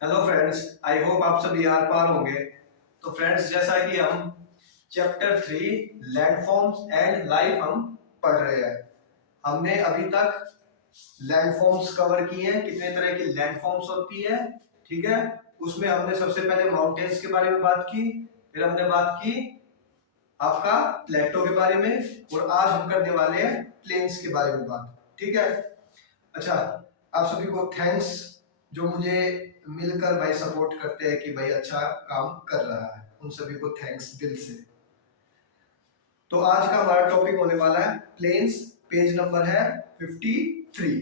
Hello friends, I hope आप सभी यार पार होंगे। तो फ्रेंड्स, जैसा कि हम चैप्टर 3 लैंडफॉर्म्स एंड लाइफ हम पढ़ रहे हैं। हमने अभी तक लैंडफॉर्म्स कवर किए हैं, कितने तरह की लैंडफॉर्म्स होती है। ठीक है, उसमें हमने सबसे पहले माउंटेन्स के बारे में बात की, फिर हमने बात की आपका प्लेटो के बारे में, और आज हम करने वाले हैं प्लेन्स के बारे में बात। ठीक है। अच्छा, आप सभी को थैंक्स जो मुझे मिलकर भाई सपोर्ट करते हैं कि भाई अच्छा काम कर रहा है, उन सभी को थैंक्स दिल से। तो आज का हमारा टॉपिक होने वाला है प्लेन्स। पेज नंबर है 53।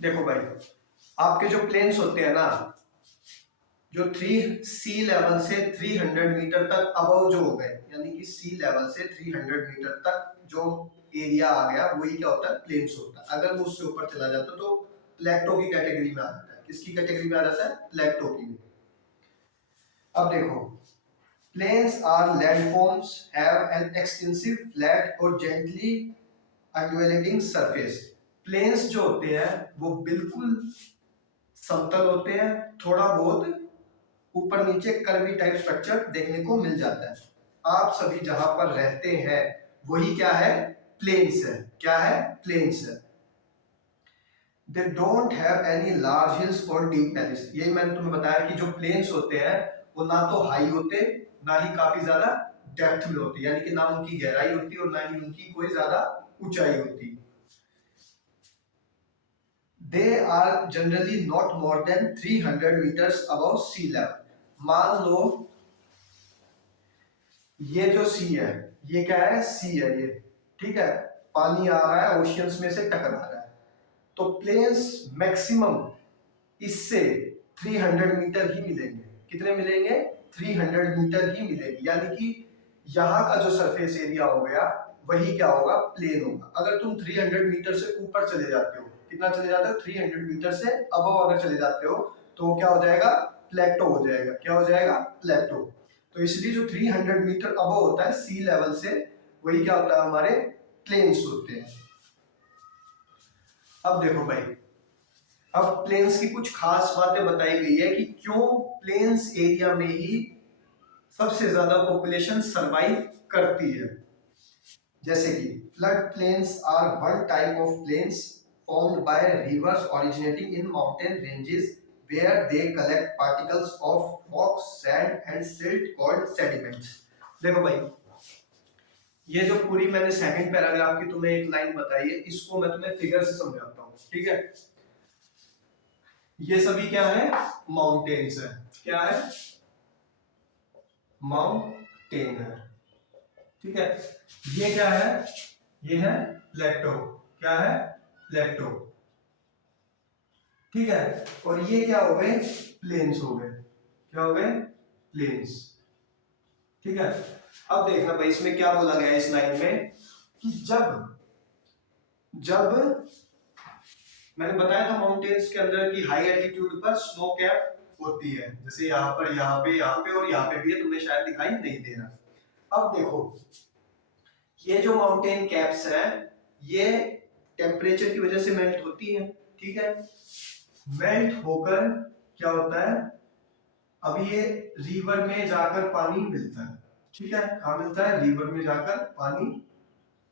देखो भाई, आपके जो प्लेन्स होते हैं ना, जो 3 सी लेवल से 300 मीटर तक अबव जो हो गए, यानी कि सी लेवल से 300 मीटर तक जो एरिया आ गया, वही क्या होता है, प्लेन्स होता है। अगर वो उससे ऊपर चला जाता तो प्लेटो की कैटेगरी में आ जाता है। किसकी कैटेगरी में आ जाता है? प्लेटो की। अब देखो, plains are landforms have an extensive flat और जेंटली अंडुलेटिंग सरफेस। प्लेन्स जो होते हैं वो बिल्कुल समतल होते हैं, थोड़ा बहुत ऊपर नीचे कर्वी टाइप स्ट्रक्चर देखने को मिल जाता है। आप सभी जहां पर रहते हैं वही क्या है? प्लेन्स है। क्या है? प्लेन्स है। They don't have any large hills और डीप वैलीज। यही मैंने तुम्हें बताया कि जो प्लेन्स होते हैं वो ना तो हाई होते, ना ही काफी ज्यादा डेप्थ में होते, यानी कि ना उनकी गहराई होती और ना ही उनकी कोई ज्यादा ऊंचाई होती। They are generally not more than 300 metres above sea level. मान लो ये जो सी है, ये क्या है? सी है ये। ठीक है, पानी आ रहा है ओशियंस में से, टकरा रहा है। तो प्लेन्स मैक्सिमम इससे 300 मीटर ही मिलेंगे। कितने मिलेंगे? 300 मीटर ही मिलेंगे, यानी कि यहाँ का जो सरफेस एरिया हो गया वही क्या होगा? प्लेन होगा। अगर तुम 300 मीटर से ऊपर चले जाते हो, कितना चले जाते हो? 300 मीटर से अबव अगर चले जाते हो तो वो क्या हो जाएगा? प्लेटो हो जाएगा। क्या हो जाएगा? प्लेटो। तो इसलिए जो 300 मीटर अबव होता है सी लेवल से, वही क्या होता है? हमारे प्लेन्स होते हैं। अब देखो भाई, अब प्लेन्स की कुछ खास बातें बताई गई है कि क्यों प्लेन्स एरिया में ही सबसे ज्यादा पॉपुलेशन सरवाइव करती है। जैसे कि flood plains are one type of plains formed by rivers originating in mountain ranges where they collect particles of rock, sand and silt called sediments। देखो भाई, ये जो पूरी मैंने सेकंड पैराग्राफ की तुम्हें एक लाइन बताई है, इसको मैं तुम्हें फिगर से समझाता हूँ। ठीक है, ये सभी क्या है? माउंटेन्स है। क्या है? माउंटेन है। ठीक है, ये क्या है? ये है प्लेटो। क्या है? प्लेटो। ठीक है, और ये क्या हो गए? प्लेन्स हो गए। क्या हो गए? प्लेन्स। ठीक है, अब देखना भाई, इसमें क्या बोला गया है इस लाइन में कि जब जब मैंने बताया था माउंटेन्स के अंदर की हाई एल्टीट्यूड पर स्नो कैप होती है, जैसे यहाँ पर, यहाँ पे और यहाँ पे भी है, तुम्हें शायद दिखाई नहीं दे रहा। अब देखो, ये जो माउंटेन कैप्स है ये टेम्परेचर की वजह से मेल्ट होती है। ठीक है, मेल्ट होकर क्या होता है? अब ये रिवर में जाकर पानी मिलता है। ठीक है, कहाँ मिलता है? रिवर में जाकर पानी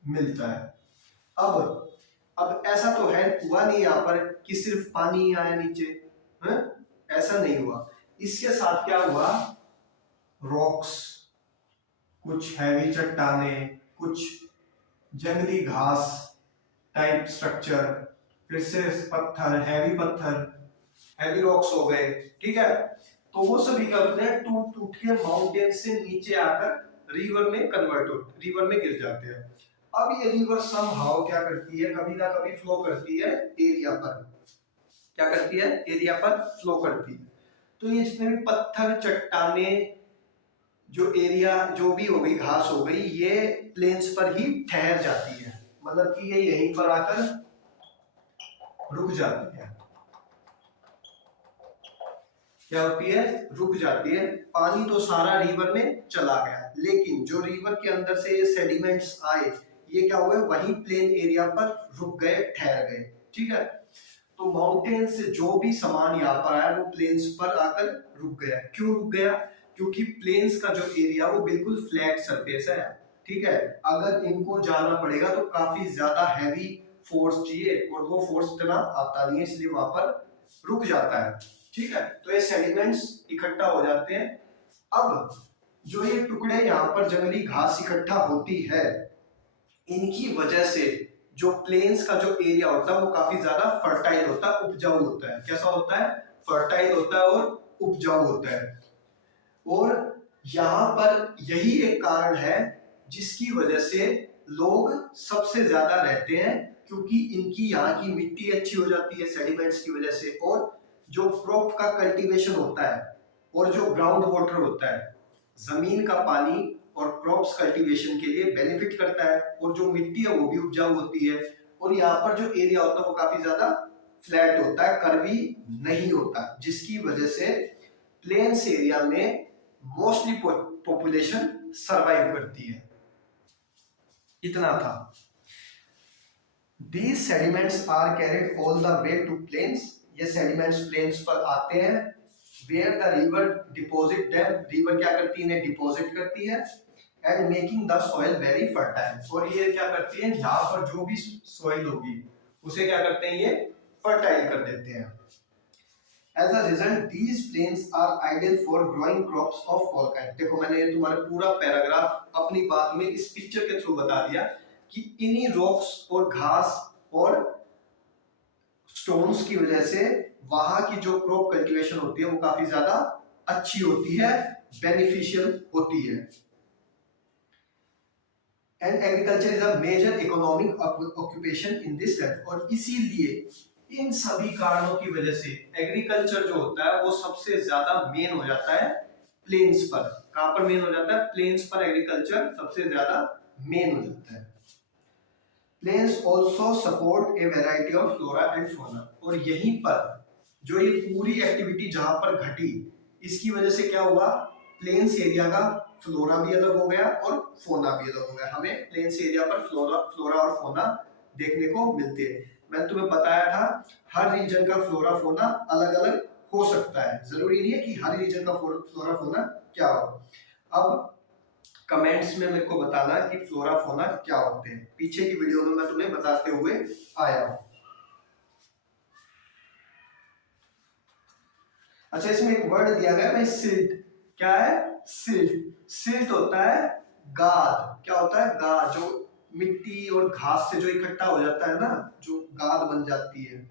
मिलता है। अब ऐसा तो है हुआ नहीं यहाँ पर कि सिर्फ पानी ही आया नीचे, है? ऐसा नहीं हुआ। इसके साथ क्या हुआ? रॉक्स, कुछ हैवी चट्टाने, कुछ जंगली घास टाइप स्ट्रक्चर, फिर से पत्थर, हैवी रॉक्स हो गए। ठीक है, तो वो सभी क्या होते हैं? टूट टूट के माउंटेन से नीचे आकर रिवर में कन्वर्ट होते, रिवर में गिर जाते हैं। अब ये रिवर समहाउ क्या करती है? कभी ना कभी फ्लो करती है एरिया पर। क्या करती है? एरिया पर फ्लो करती है। तो ये जितने भी पत्थर, चट्टाने, जो एरिया जो भी हो गई, घास हो गई, ये प्लेन्स पर ही ठहर जाती है। मतलब कि ये यहीं पर आकर रुक जाती है। क्या होती है? रुक जाती है। पानी तो सारा रिवर में चला गया, लेकिन जो रिवर के अंदर से ये सेडिमेंट्स आए, ये क्या हुए? वहीं प्लेन एरिया पर रुक गए, ठहर गए। ठीक है, तो माउंटेन से जो भी सामान यहाँ पर आया वो प्लेन्स पर आकर रुक गया। क्यों रुक गया? क्योंकि प्लेन्स का जो एरिया वो बिल्कुल फ्लैट सरफेस है, ठीक है। अगर इनको जाना पड़ेगा तो काफी ज्यादा हैवी फोर्स चाहिए और वो फोर्स इतना आता नहीं है, इसलिए वहां पर रुक जाता है, ठीक है। तो ये सेडिमेंट्स इकट्ठा हो जाते हैं। अब जो ये टुकड़े यहाँ पर जंगली घास इकट्ठा होती है, इनकी वजह से जो प्लेन्स का जो एरिया होता है वो काफी ज्यादा फर्टाइल होता है, उपजाऊ होता है। कैसा होता है? फर्टाइल होता है और उपजाऊ होता है। और यहाँ पर यही एक कारण है जिसकी वजह से लोग सबसे ज्यादा रहते हैं, क्योंकि इनकी यहाँ की मिट्टी अच्छी हो जाती है सेडिमेंट्स की वजह से। और जो क्रॉप का कल्टीवेशन होता है और जो ग्राउंड वाटर होता है, जमीन का पानी और क्रॉप्स कल्टीवेशन के लिए बेनिफिट करता है। और जो मिट्टी है वो भी उपजाऊ होती है। और यहाँ पर जो एरिया होता है वो काफी ज्यादा फ्लैट होता है, कर्वी नहीं होता, जिसकी वजह से प्लेन्स एरिया में मोस्टली पॉपुलेशन सरवाइव करती है। इतना था। These sediments are carried all the way to plains. ये sediments plains पर आते हैं, where the river deposit them. river क्या करती है? इन्हें डिपॉजिट करती है, and making the soil very fertile. और ये क्या करती है? यहाँ पर जो भी soil होगी उसे क्या करते हैं? ये fertile कर देते हैं। As a result, these plains are ideal for growing crops of all kinds. देखो मैंने तुम्हारा पूरा पैराग्राफ अपनी बात में इस पिक्चर के थ्रू बता दिया कि इन्हीं रॉक्स और घास और स्टोन्स की वजह से वहां की जो क्रॉप कल्टीवेशन होती है वो काफी ज्यादा अच्छी होती है, बेनिफिशियल होती है। And agriculture is a major economic occupation in this land. और इसीलिए इन सभी कारणों की वजह से एग्रीकल्चर जो होता है वो सबसे ज्यादा मेन हो जाता है प्लेन्स पर। कहां पर मेन हो जाता है? प्लेन्स पर एग्रीकल्चर सबसे ज्यादा मेन हो जाता है। Plains also support a variety of flora and fauna. और यहीं पर जो ये पूरी एक्टिविटी जहां पर घटी, इसकी वजह से क्या हुआ? प्लेन्स एरिया का फ्लोरा भी अलग हो गया और फोना भी अलग हो गया। हमें प्लेन्स एरिया पर फ्लोरा और फोना देखने को मिलते हैं। मैंने तुम्हें बताया था हर रीजन का फ्लोरा फोना अलग अलग हो सकता है, जरूरी नहीं है कि हर रीजन का फ्लोरा फोना क्या हो। अब कमेंट्स में मेरे को बताना कि फ्लोरा फोना क्या होते हैं। पीछे की वीडियो में मैं तुम्हें बताते हुए आया हूं। अच्छा, इसमें एक वर्ड दिया गया है भाई, सिल्ट। क्या है? सिल्ट। सिल्ट होता है गाद। क्या होता है? गाद। जो मिट्टी और घास से जो इकट्ठा हो जाता है ना, जो गाद बन जाती है,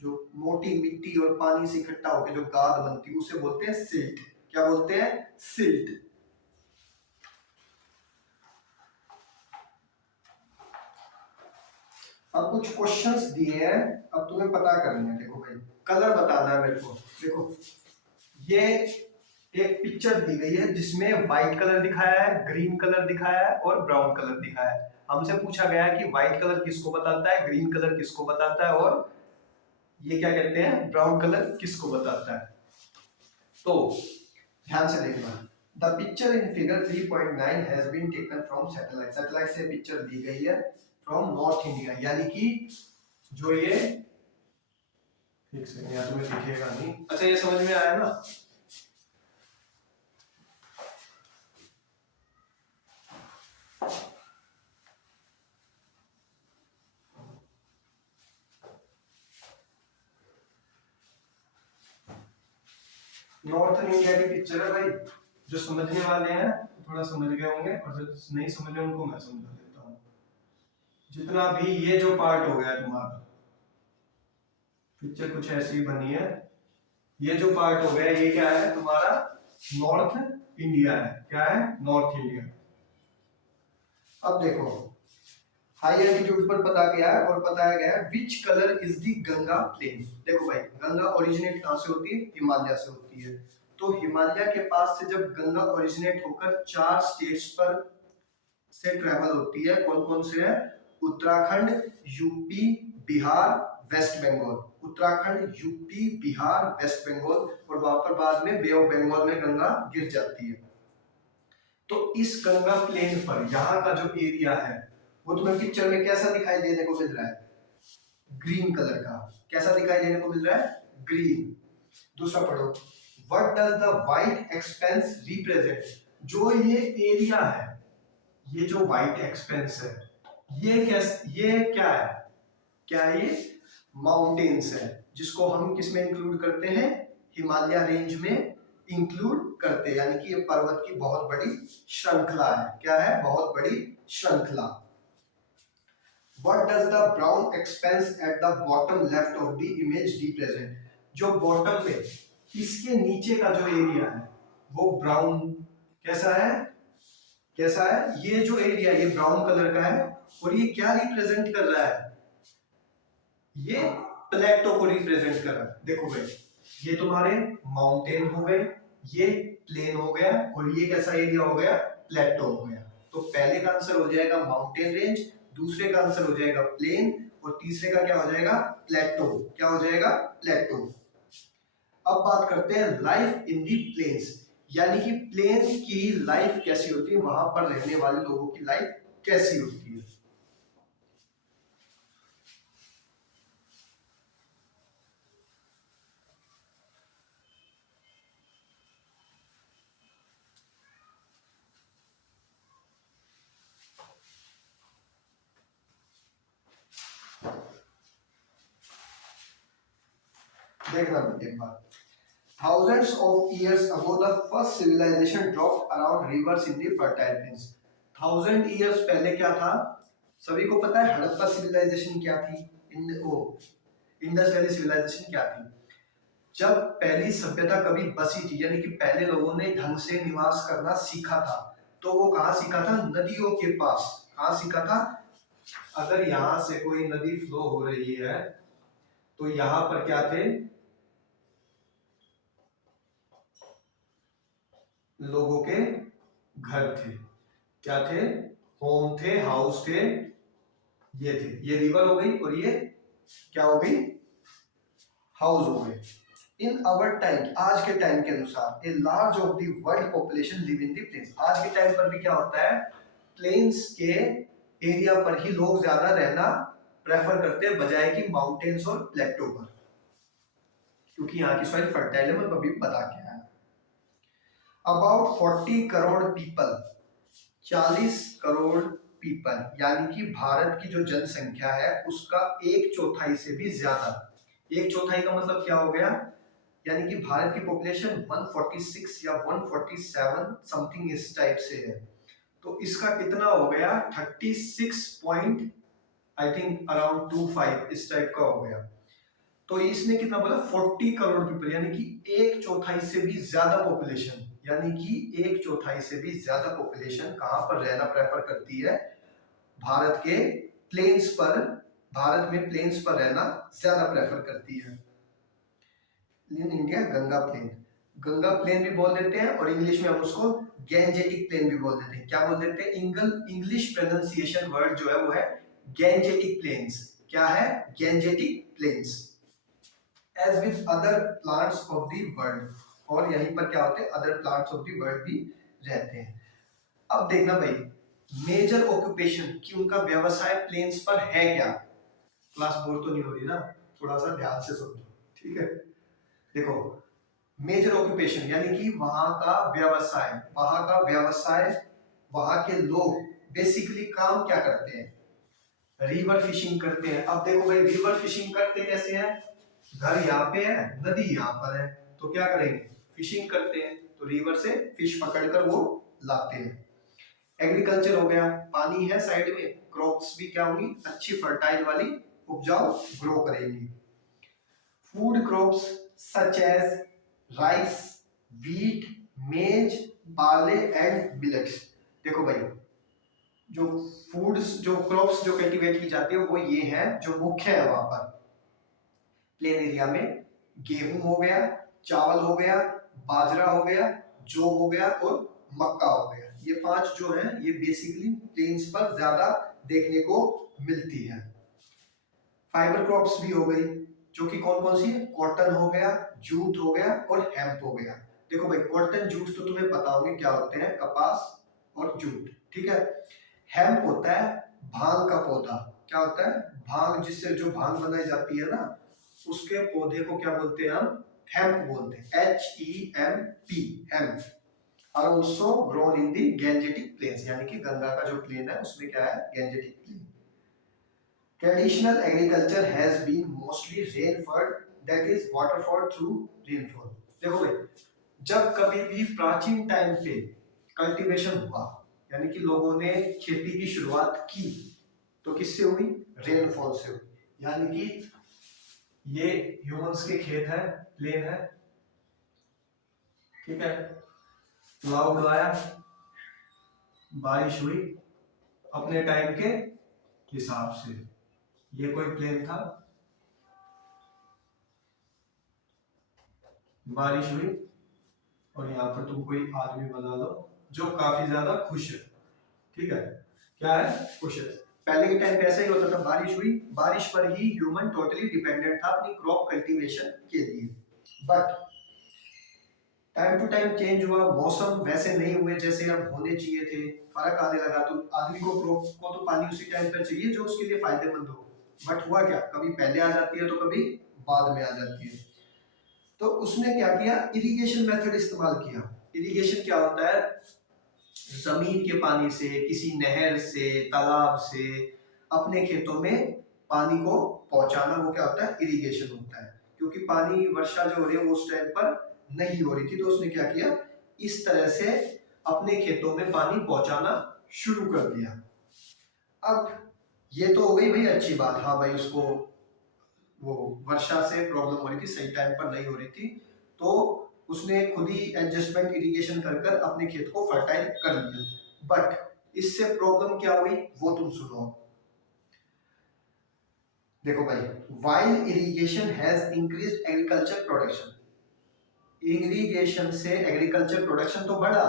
जो मोटी मिट्टी और पानी से इकट्ठा होकर जो गाद बनती है उसे बोलते हैं सिल्ट। क्या बोलते हैं? सिल्ट। अब कुछ क्वेश्चंस दिए हैं, अब तुम्हें पता करना है। देखो भाई, कलर बताना है मेरे को। देखो ये एक पिक्चर दी गई है जिसमें व्हाइट कलर दिखाया है, ग्रीन कलर दिखाया है और ब्राउन कलर दिखाया है। हमसे पूछा गया है कि व्हाइट कलर किसको बताता है, ग्रीन कलर किसको बताता है और ये क्या कहते हैं, ब्राउन कलर किसको बताता है। तो ध्यान से देखना। The picture in figure 3.9 has been taken from satellite. Satellite से पिक्चर दी गई है फ्रॉम नॉर्थ इंडिया, यानी कि जो ये एक सेकंड, यहाँ तुम्हें दिखेगा नहीं। अच्छा, ये समझ में आया ना? नॉर्थन इंडिया की पिक्चर है भाई। जो समझने वाले हैं थोड़ा समझ गए होंगे और जो नहीं समझे उनको मैं समझा देता हूँ। जितना भी ये जो पार्ट हो गया तुम्हारा, पिक्चर कुछ ऐसी बनी है। ये जो पार्ट हो गया ये क्या है तुम्हारा? नॉर्थ इंडिया है। क्या है? North India. अब देखो, हाई एल्टीट्यूड पर पता गया है और बताया गया है which colour is the Ganga plain. देखो भाई, गंगा ओरिजिनेट कहां से होती है? हिमालय से होती है। तो हिमालय के पास से जब गंगा ओरिजिनेट होकर 4 स्टेट्स पर से ट्रेवल होती है, कौन कौन से है? उत्तराखंड, यूपी, बिहार, वेस्ट बंगाल। उत्तराखंड, यूपी, बिहार, वेस्ट बंगाल, और वहां पर बाद में बे ऑफ बंगाल में गंगा गिर जाती है। तो इस गंगा प्लेन पर यहाँ का जो एरिया है वो तुम्हें पिक्चर में कैसा दिखाई देने को मिल रहा है? ग्रीन कलर का। कैसा दिखाई देने को मिल रहा है? ग्रीन। दूसरा पढ़ो, what does the white expense represent? जो ये एरिया है, ये जो व्हाइट एक्सपेंस है, ये क्या है? क्या है ये? माउंटेन्स है, जिसको हम किस में इंक्लूड करते हैं? हिमालय रेंज में इंक्लूड करते हैं, यानी कि ये पर्वत की बहुत बड़ी श्रृंखला है। क्या है? बहुत बड़ी श्रृंखला। What does the brown expanse at the bottom left of the image represent? जो बॉटम में इसके नीचे का जो एरिया है वो ब्राउन कैसा है? कैसा है? ये जो एरिया ये ब्राउन कलर का है और ये क्या रिप्रेजेंट कर रहा है? ये प्लेटो को रिप्रेजेंट कर रहा है। देखो भाई, ये तुम्हारे माउंटेन हो गए, ये प्लेन हो गया और ये कैसा एरिया हो गया? प्लेटो हो गया। तो पहले का आंसर हो जाएगा माउंटेन रेंज, दूसरे का आंसर हो जाएगा प्लेन और तीसरे का क्या हो जाएगा? प्लेटो। क्या हो जाएगा? प्लेटो। अब बात करते हैं लाइफ इन दी प्लेन्स, यानी कि प्लेन की लाइफ कैसी होती है, वहां पर रहने वाले लोगों की लाइफ कैसी होती है। देखना एक बार, thousands of years ago the first civilization dropped around rivers in the fertile plains। 1000 years पहले क्या था? सभी को पता है हड़प्पा सिविलाइजेशन क्या थी? इंडस वैली सिविलाइजेशन क्या थी? जब पहली सभ्यता कभी बसी थी, यानी कि पहले लोगों ने ढंग से निवास करना सीखा था, तो वो कहाँ सीखा था? नदियों के पास। कहाँ सीखा था? अगर यहाँ से कोई नदी फ्लो हो रही है तो यहाँ पर क्या थे? लोगों के घर थे। क्या थे? होम थे, हाउस थे, ये थे। ये रिवर हो गई और ये क्या हो गई? हाउस हो गए। इन अवर टाइम, आज के टाइम के अनुसार, a large of the world population live in the plains. आज के टाइम पर भी क्या होता है? प्लेन्स के एरिया पर ही लोग ज्यादा रहना प्रेफर करते हैं बजाय कि माउंटेन्स और प्लेटो पर, क्योंकि यहाँ की सॉइल फर्टाइल है। मैं अभी बता के आया। About 40 crore people, 40 crore people, यानी कि भारत की जो जनसंख्या है उसका 1/4 से भी ज्यादा। 1/4 का मतलब क्या हो गया? यानी कि भारत की पॉपुलेशन 146 या 147 समथिंग इस टाइप से है, तो इसका कितना हो गया? 36 पॉइंट आई थिंक अराउंड 25 इस टाइप का हो गया। तो इसने कितना बोला? 40 करोड़ पीपल, यानी कि 1/4 से भी ज्यादा पॉपुलेशन, यानी कि 1/4 से भी ज्यादा पॉपुलेशन कहां पर रहना प्रेफर करती है? भारत के प्लेन्स पर। भारत में प्लेन्स पर रहना ज्यादा प्रेफर करती है। In India Ganga plain, Ganga plain भी बोल देते हैं और इंग्लिश में हम उसको गैंजेटिक प्लेन भी बोल देते हैं। क्या बोल देते हैं? इंग्लिश प्रोनाउंसिएशन वर्ड जो है वो है गैंजेटिक प्लेन्स। क्या है? Gangetic plains. As with other plants of the world, और यहीं पर क्या होते हैं? Other plants of the world भी रहते हैं। अब देखना भाई, मेजर ऑक्यूपेशन कि उनका व्यवसाय प्लेन्स पर है क्या? क्लास बोर तो नहीं हो रही ना? थोड़ा सा ध्यान से सुनो, ठीक है? देखो, मेजर ऑक्यूपेशन यानी कि वहां का व्यवसाय, वहां का व्यवसाय, वहां के लोग बेसिकली काम क्या करते हैं? रिवर फिशिंग करते हैं। अब देखो भाई, रिवर फिशिंग करते कैसे हैं? घर यहाँ पे है, नदी यहाँ पर है, तो क्या करेंगे? फिशिंग करते हैं, तो रिवर से फिश पकड़कर वो लाते हैं। एग्रीकल्चर हो गया, पानी है साइड में, क्रॉप्स भी क्या होंगी? अच्छी फर्टाइल वाली उपजाऊ ग्रो करेंगी। Food crops such as rice, wheat, maize, barley and millets. देखो भाई, जो फूड्स, जो क्रॉप्स जो कल्टीवेट की जाती है वो ये है जो मुख्य है वहां पर प्लेन एरिया में। गेहूं हो गया, चावल हो गया, बाजरा हो गया, जौ हो गया और मक्का हो गया। ये 5 जो है ये बेसिकली प्लेन्स पर ज्यादा देखने को मिलती है। फाइबर क्रॉप्स भी हो गई, जो कि कौन कौन सी है? कॉटन हो गया, जूट हो गया और हेम्प हो गया। देखो भाई, कॉटन जूट तो तुम्हें पता होंगे क्या होते हैं, कपास और जूट, ठीक है। हेम्प होता है भांग का पौधा। क्या होता है? भांग, जिससे जो भांग बनाई जाती है ना, उसके पौधे को क्या बोलते हैं हम? हेम्प बोलते हैं, HEMP, hemp. Are also grown in the Gangetic plains, यानी कि गंगा का जो प्लेन है उसमें क्या है? Gangetic plain. Traditional agriculture has been mostly rainfall, that is waterfall through rainfall। देखो भाई, जब कभी भी प्राचीन टाइम पे कल्टीवेशन हुआ, यानी कि लोगों ने खेती की शुरुआत की, तो किससे हुई? रेनफॉल से हुई। यानी कि ये ह्यूमंस के खेत है, प्लेन है, ठीक है, क्लाउड आया, बारिश हुई अपने टाइम के हिसाब से। ये कोई प्लेन था, बारिश हुई, और यहाँ पर तुम कोई आदमी बना लो जो काफी ज्यादा खुश है, ठीक है, क्या है? खुश है। पहले के टाइम पे ऐसा ही होता था, बारिश हुई, बारिश पर ही ह्यूमन टोटली डिपेंडेंट था अपनी क्रॉप कल्टीवेशन के लिए। But time to time change हुआ, मौसम वैसे नहीं हुए जैसे अब होने चाहिए थे, फर्क आने लगा। तो आदमी को क्रॉप को तो पानी उसी टाइम पर चाहिए जो उसके लिए फायदेमंद हो। बट हुआ क्या, कभी पहले आ जाती है तो कभी बाद में आ जाती है। तो उसने क्या किया? इरिगेशन मेथड इस्तेमाल किया। इरिगेशन क्या होता है? जमीन के पानी से, किसी नहर से, तालाब से अपने खेतों में पानी को पहुंचाना, वो क्या होता है? इरिगेशन होता है। क्योंकि पानी वर्षा जो हो रही है वो उस टाइम पर नहीं हो रही थी, तो उसने क्या किया? इस तरह से अपने खेतों में पानी पहुंचाना शुरू कर दिया। अब ये तो हो गई भाई अच्छी बात, हाँ भाई उसको वो वर्षा से प्रॉब्लम हो रही थी, सही टाइम पर नहीं हो रही थी, तो उसने खुद ही एडजस्टमेंट इरिगेशन कर कर अपने खेत को फर्टाइल कर लिया। बट इससे प्रॉब्लम क्या हुई वो तुम सुनो। देखो भाई, while irrigation has increased agriculture production, irrigation से एग्रीकल्चर प्रोडक्शन तो बढ़ा,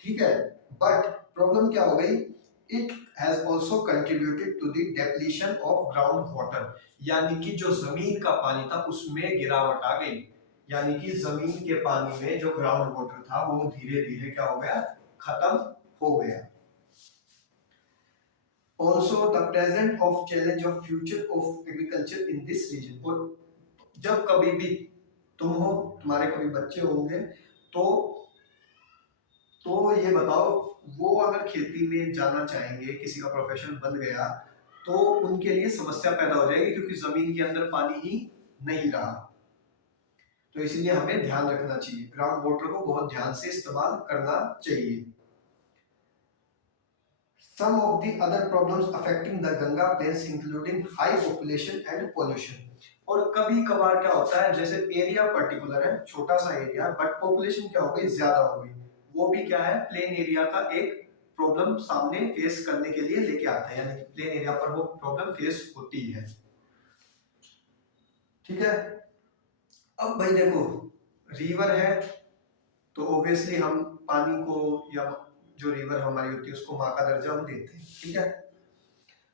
ठीक है, बट प्रॉब्लम क्या हो गई? It has also contributed to the depletion of ground water, यानी कि जो जमीन का पानी था उसमें गिरावट आ गई। यानी कि जमीन के पानी में जो ग्राउंड वाटर था वो धीरे धीरे क्या हो गया? खत्म हो गया। Also the present of challenge of future of agriculture in this region। और जब कभी भी तुम हो, तुम्हारे कभी बच्चे होंगे, तो ये बताओ, वो अगर खेती में जाना चाहेंगे, किसी का प्रोफेशन बन गया, तो उनके लिए समस्या पैदा हो जाएगी, क्योंकि जमीन के अंदर पानी ही नहीं रहा। तो इसलिए हमें ध्यान रखना चाहिए, ग्राउंड वाटर को बहुत ध्यान से इस्तेमाल करना चाहिए। Some of the other problems affecting the Ganga plains including high population and pollution। और कभी कभार क्या होता है, जैसे एरिया पर्टिकुलर है, छोटा सा एरिया, बट पॉपुलेशन क्या हो गई? ज्यादा हो गई। वो भी क्या है? प्लेन एरिया का एक प्रॉब्लम सामने फेस करने के लिए लेके आता है, यानी कि प्लेन एरिया पर वो प्रॉब्लम फेस होती है, ठीक है। अब भाई देखो, रिवर है तो ऑब्वियसली हम पानी को, या जो रिवर हमारी होती है उसको माँ का दर्जा हम देते हैं, ठीक है।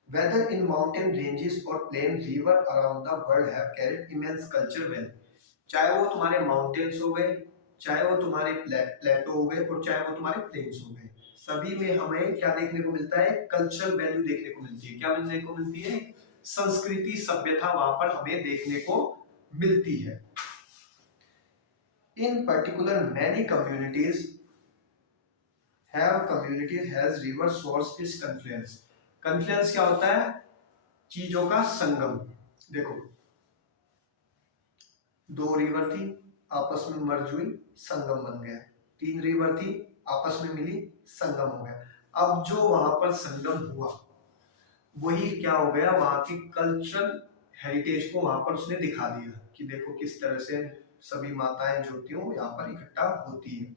Whether in mountain ranges or plain, river around the world have carried immense culture wealth। चाहे वो तुम्हारे माउंटेन्स हो गए, चाहे वो तुम्हारे प्लेटो हो गए, और चाहे वो तुम्हारे प्लेन्स हो गए, सभी में हमें क्या देखने को मिलता है? कल्चरल वैल्यू देखने को मिलती है। क्या मिलने को मिलती है? संस्कृति, सभ्यता वहां पर हमें देखने को मिलती है। In particular, many communities has river source its confluence। confluence क्या होता है? चीजों का संगम। देखो, दो रिवर थी, आपस में मर्ज हुई, संगम बन गया। तीन रिवर थी, आपस में मिली, संगम हो गया। अब जो वहां पर संगम हुआ, वही क्या हो गया? वहां की कल्चरल हेरिटेज को वहां पर उसने दिखा दिया कि देखो किस तरह से सभी माताएं जो होती हैं यहाँ पर इकट्ठा होती है,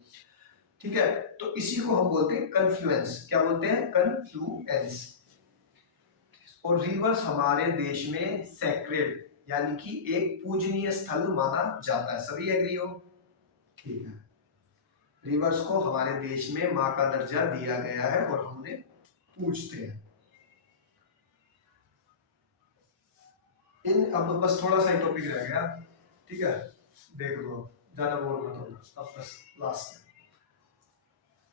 ठीक है। तो इसी को हम बोलते हैं कन्फ्लुएंस। क्या बोलते हैं? कन्फ्लुएंस। और रिवर्स हमारे देश में सैक्रेड, यानी कि एक पूजनीय स्थल माना जाता है। सभी एग्री हो? ठीक है। रिवर्स को हमारे देश में माँ का दर्जा दिया गया है और हम उन्हें पूजते हैं। इन अब बस थोड़ा सा ही टॉपिक रह गया, ठीक है, देख लो, ज्यादा बोर मत होना, अब बस last.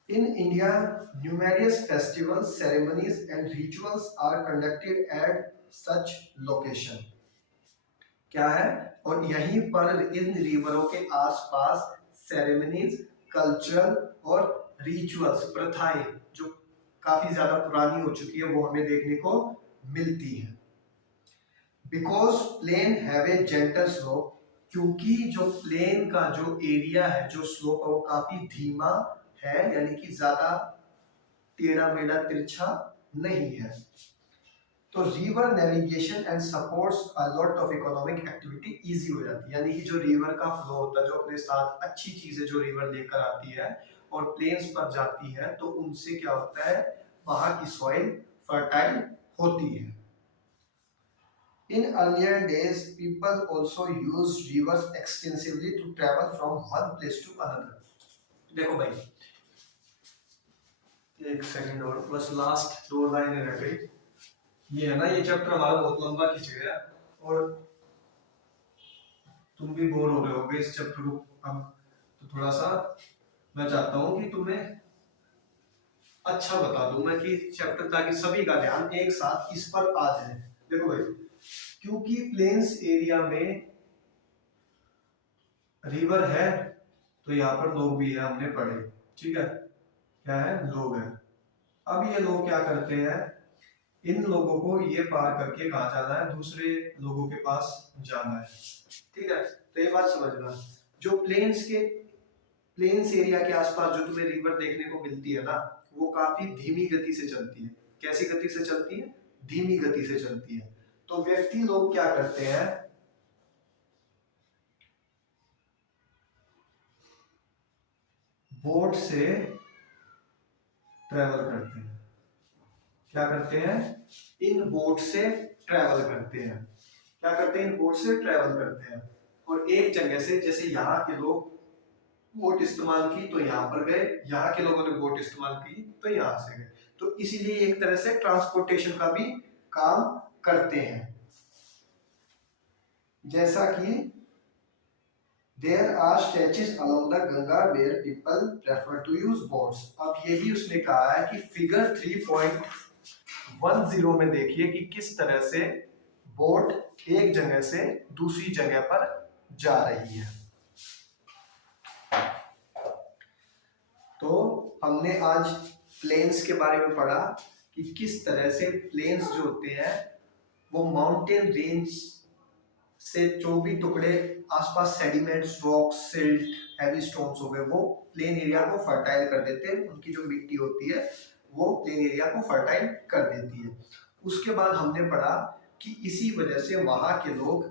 In India, numerous festivals, ceremonies, and rituals are conducted at such location. क्या है? और यहीं पर इन रिवरों के आसपास सेरेमनीज, कल्चरल और रिचुअल्स, प्रथाएं जो काफी ज्यादा पुरानी हो चुकी है वो हमें देखने को मिलती है। Because plain have a gentle slope, क्योंकि जो प्लेन का जो एरिया है, जो स्लोप है वो काफी धीमा है, यानी कि ज्यादा टेढ़ा मेढ़ा तिरछा नहीं है। तो river navigation and supports a lot of economic activity easy हो जाती है, यानी कि जो रिवर का फ्लो होता है, जो अपने साथ अच्छी चीजें जो रिवर लेकर आती है और प्लेन्स पर जाती है, तो उनसे क्या होता है, वहां की सॉइल फर्टाइल होती है। In earlier days, people also used rivers extensively to travel from one place to another. देखो भाई, एक सेकंड और, बस लास्ट 2 लाइनें रह गई। ये है ना, ये चैप्टर हमारा बहुत लंबा खिंच गया और तुम भी बोर हो रहे होगे इस चैप्टर को। अब तो थोड़ा सा मैं चाहता हूँ कि तुम्हें अच्छा बता दूं मैं कि चैप्टर, ताकि सभी का ध्यान एक साथ इस पर आ जाए। देखो भाई, क्योंकि प्लेन्स एरिया में रिवर है तो यहाँ पर लोग भी है, हमने पढ़े, ठीक है, क्या है, लोग हैं। अब ये लोग क्या करते हैं, इन लोगों को ये पार करके कहाँ जाना है, दूसरे लोगों के पास जाना है, ठीक है। तो ये बात समझना, जो प्लेन्स एरिया के आसपास जो तुम्हें रिवर देखने को मिलती है ना, वो काफी धीमी गति से चलती है। कैसी गति से चलती है? धीमी गति से चलती है। तो व्यक्ति लोग क्या करते हैं, बोट से ट्रेवल करते हैं। क्या करते हैं? इन बोट से ट्रेवल करते हैं। क्या करते हैं? इन बोट से ट्रेवल करते हैं और एक जगह से, जैसे यहाँ के लोग बोट इस्तेमाल की तो यहाँ पर गए, यहाँ के लोगों ने बोट इस्तेमाल की तो यहाँ से गए। तो इसीलिए एक तरह से ट्रांसपोर्टेशन का भी काम करते हैं। जैसा कि there are stretches along the Ganga where people prefer to use boats। अब ये भी उसने कहा है कि फिगर 3.10 में देखिए कि किस तरह से बोट एक जगह से दूसरी जगह पर जा रही है। तो हमने आज प्लेन्स के बारे में पढ़ा कि किस तरह से प्लेन्स जो होते हैं वो माउंटेन रेंज से जो भी टुकड़े आसपास sediments, rocks, silt, heavy stones हो गए, वो प्लेन एरिया को फर्टाइल कर देते हैं। उनकी जो मिट्टी होती है वो प्लेन एरिया को फर्टाइल कर देती है। उसके बाद हमने पढ़ा कि इसी वजह से वहां के लोग,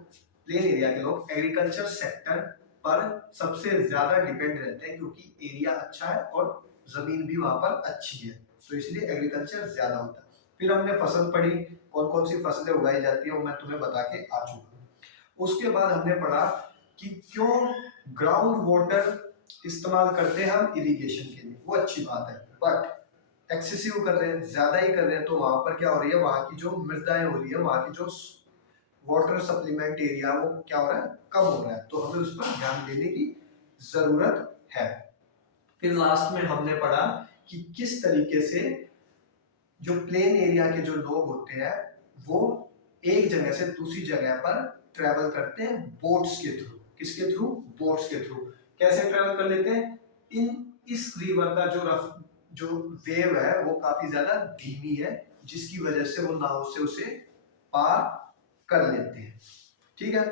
प्लेन एरिया के लोग, एग्रीकल्चर सेक्टर पर सबसे ज्यादा डिपेंड रहते हैं, क्योंकि एरिया अच्छा है और जमीन भी वहां पर अच्छी है, तो इसलिए एग्रीकल्चर ज्यादा होता है। फिर हमने फसल पढ़ी, कौन कौन सी फसलें उगाई जाती है वो मैं तुम्हें बता के आ चुका हूँ। उसके बाद हमने पढ़ा कि क्यों ग्राउंड वाटर इस्तेमाल करते हैं हम इरिगेशन के लिए, वो अच्छी बात है, बट एक्सेसिव कर रहे हैं, ज्यादा ही कर रहे हैं, तो वहां पर क्या हो रही है, वहां की जो मृदाएं हो रही है, वहां की जो वाटर सप्लीमेंट एरिया, वो क्या हो रहा है, कम हो रहा है। तो हमें उस पर ध्यान देने की जरूरत है। फिर लास्ट में हमने पढ़ा कि किस तरीके से जो प्लेन एरिया के जो लोग होते हैं वो एक जगह से दूसरी जगह पर ट्रेवल करते हैं बोट्स के थ्रू। किसके थ्रू? बोट्स के थ्रू। कैसे ट्रेवल कर लेते हैं? इस रिवर का जो वेव है वो काफी ज्यादा धीमी है, जिसकी वजह से वो नाव से उसे पार कर लेते हैं। ठीक है,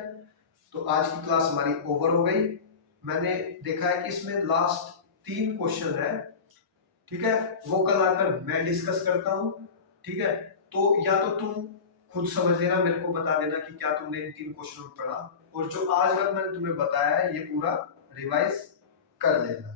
तो आज की क्लास हमारी ओवर हो गई। मैंने देखा है कि इसमें लास्ट 3 क्वेश्चन है, ठीक है, वो कल आकर मैं डिस्कस करता हूं। ठीक है, तो या तो तुम खुद समझ लेना, मेरे को बता देना कि क्या तुमने इन 3 क्वेश्चन में पढ़ा, और जो आज का मैंने तुम्हें बताया है ये पूरा रिवाइज कर लेना।